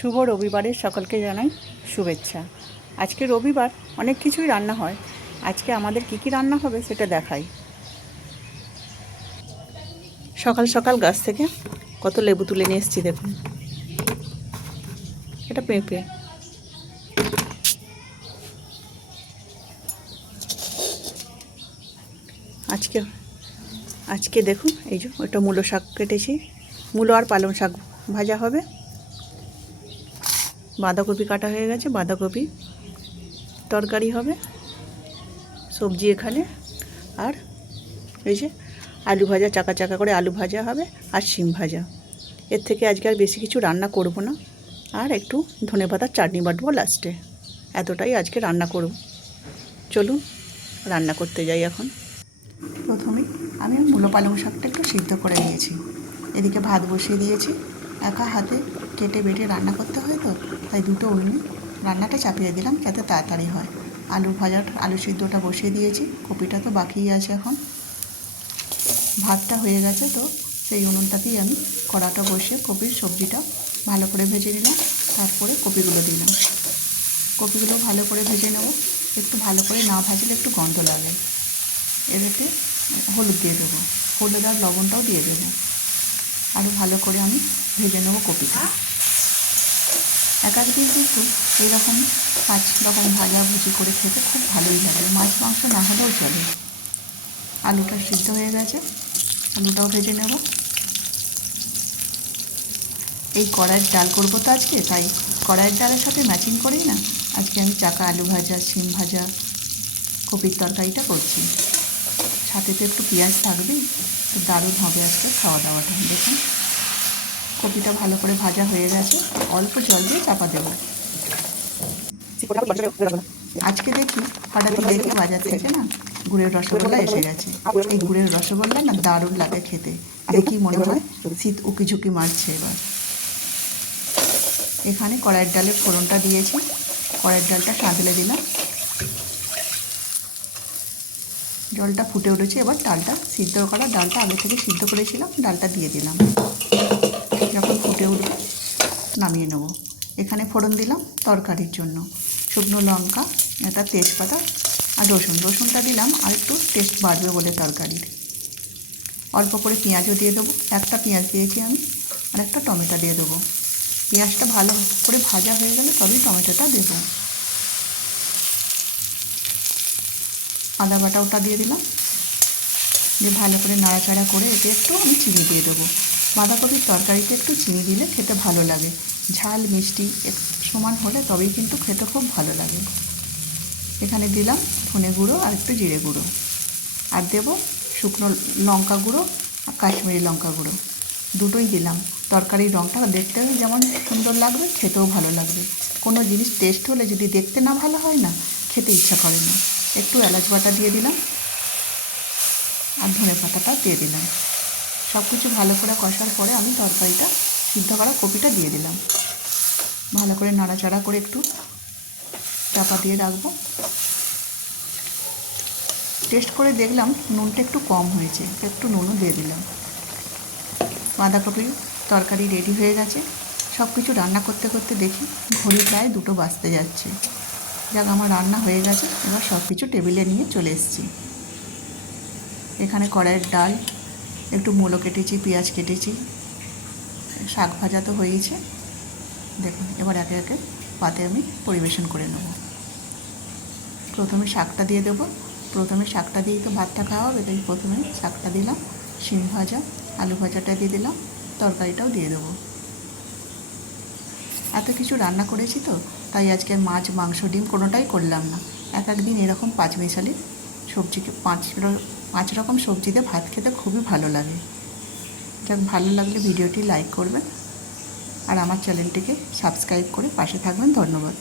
শুভ রবিবারের সকলকে জানাই শুভেচ্ছা। আজকে রবিবার, অনেক কিছুই রান্না হয়। আজকে আমাদের কি কি রান্না হবে সেটা দেখাই। সকাল সকাল গাছ থেকে কত লেবু তুলে নিয়ে এসেছি, দেখুন। এটা পেঁপে। আজকে দেখুন, এই যে ওটা মূলো শাক কেটেছি। মূলো আর পালং শাক ভাজা হবে। বাঁধাকপি কাটা হয়ে গেছে, বাঁধাকপি তরকারি হবে, সবজি এখানে। আর এই যে আলু ভাজা, চাকা চাকা করে আলু ভাজা হবে, আর শিম ভাজা। এর থেকে আজকে আর বেশি কিছু রান্না করব না। আর একটু ধনেপাতার চাটনি বাটবো লাস্টে। এতটাই আজকে রান্না করব। চলুন রান্না করতে যাই এখন। প্রথমে আমি মূলো পালং শাকটা একটু সিদ্ধ করে নিয়েছি। এদিকে ভাত বসিয়ে দিয়েছি। একা হাতে কেটে বেটে রান্না করতে হয় তো, তাই দুটো উনুনে রান্নাটা চাপিয়ে দিলাম যাতে তাড়াতাড়ি হয়। আলু সিদ্ধটা বসিয়ে দিয়েছি। কপিটা তো বাকিই আছে এখন। ভাতটা হয়ে গেছে, তো সেই উনুনটাতেই আমি কড়াটা বসিয়ে কপির সবজিটা ভালো করে ভেজে নিলাম। তারপরে কপিগুলো দিলাম। কপিগুলো ভালো করে ভেজে নেব। একটু ভালো করে না ভাজলে একটু গন্ধ লাগে। এতে হলুদ দিয়ে দেবো, হলুদ আর লবণটাও দিয়ে দেবো। আরও ভালো করে আমি ভেজে নেব কপিটা। এক একদিন কিন্তু এরকম 5 রকম ভাজাভুজি করে খেতে খুব ভালোই লাগে। মাছ মাংস না হলেও চলে। আলুটা সিদ্ধ হয়ে গেছে, আলুটাও ভেজে নেব। এই কড়াইয়ের ডাল করবো তো আজকে, তাই কড়াইয়ের ডালের সাথে ম্যাচিং করেই না আজকে আমি চাকা আলু ভাজা, শিম ভাজা, কপির তরকারিটা করছি। সাথে তো একটু পেঁয়াজ থাকবেই, তো দারুণ হবে আজকে খাওয়া দাওয়াটা। দেখুন কপিটা ভালো করে ভাজা হয়ে গেছে। অল্প জল দিয়ে চাপা দেবো। আজকে দেখি হঠাৎ দেখি বাজার থেকে না গুড়ের রসগোল্লা এসে গেছে। এই গুড়ের রসগোল্লা না দারুণ লাগে খেতে। দেখি মনে হয় শীত উকি ঝুঁকি মারছে এবার। এখানে কড়াইয়ের ডালের ফোড়নটা দিয়েছি। কড়াইয়ের ডালটা সাঁতলে দিলাম। জলটা ফুটে উঠেছে। এবার ডালটা সিদ্ধ করা, ডালটা আগে থেকে সিদ্ধ করেছিলাম, ডালটা দিয়ে দিলাম। যখন ফুটে উঠবে নামিয়ে নেব। এখানে ফোড়ন দিলাম তরকারির জন্য শুকনো লঙ্কা, একটা তেজপাতা আর রসুনটা দিলাম আর একটু টেস্ট বাড়বে বলে তরকারির। অল্প করে পেঁয়াজও দিয়ে দেবো। একটা পেঁয়াজ দিয়েছি আমি, আর একটা টমেটো দিয়ে দেবো। পেঁয়াজটা ভালো করে ভাজা হয়ে গেলে তবেই টমেটোটা দেবো। আদা বাটা ওটা দিয়ে দিলাম। দিয়ে ভালো করে নাড়াচাড়া করে এতে একটু আমি চিনি দিয়ে দেবো। বাঁধাকপির তরকারিতে একটু চিনি দিলে খেতে ভালো লাগে। ঝাল মিষ্টি সমান হলে তবেই কিন্তু খেতে খুব ভালো লাগে। এখানে দিলাম ধনে গুঁড়ো আর একটু জিরে গুঁড়ো, আর দেবো শুকনো লঙ্কা গুঁড়ো আর কাশ্মীরি লঙ্কা গুঁড়ো। দুটোই দিলাম। তরকারির রঙটা দেখতে যেমন সুন্দর লাগবে, খেতেও ভালো লাগবে। কোনো জিনিস টেস্ট হলে যদি দেখতে না ভালো হয় না, খেতে ইচ্ছা করে না। একটু এলাচ বাটা দিয়ে দিলাম আর ধনে পাতাটাও দিয়ে দিলাম। সব কিছু ভালো করে কষার পরে আমি তরকারিটা সিদ্ধ করা কপিটা দিয়ে দিলাম। ভালো করে নাড়াচাড়া করে একটু চাপা দিয়ে রাখবো। টেস্ট করে দেখলাম নুনটা একটু কম হয়েছে, একটু নুনও দিয়ে দিলাম। বাঁধাকপির তরকারি রেডি হয়ে গেছে। সব কিছু রান্না করতে করতে দেখি ঘড়ি প্রায় 2টো বাজতে যাচ্ছে। যাক, আমার রান্না হয়ে গেছে। এবার সব কিছু টেবিলে নিয়ে চলে এসেছি। এখানে কড়াইয়ের ডাল, একটু মূলো কেটেছি, পেঁয়াজ কেটেছি, শাক ভাজা তো হয়েইছে। দেখুন এবার একে একে পাতে আমি পরিবেশন করে নেব। প্রথমে শাকটা দিয়ে দেবো। প্রথমে শাকটা দিয়েই তো ভাতটা খাওয়া হবে, তাই প্রথমে শাকটা দিলাম। শিম ভাজা, আলু ভাজাটা দিয়ে দিলাম, তরকারিটাও দিয়ে দেবো। এত কিছু রান্না করেছি তো, তাই আজকে মাছ মাংস ডিম কোনোটাই করলাম না। এক একদিন এরকম 5 মিশালি সবজিকে 5 রকম সবজিতে ভাত খেতে খুবই ভালো লাগে। যাক, ভালো লাগলে ভিডিওটি লাইক করবেন আর আমার চ্যানেলটিকে সাবস্ক্রাইব করে পাশে থাকবেন। ধন্যবাদ।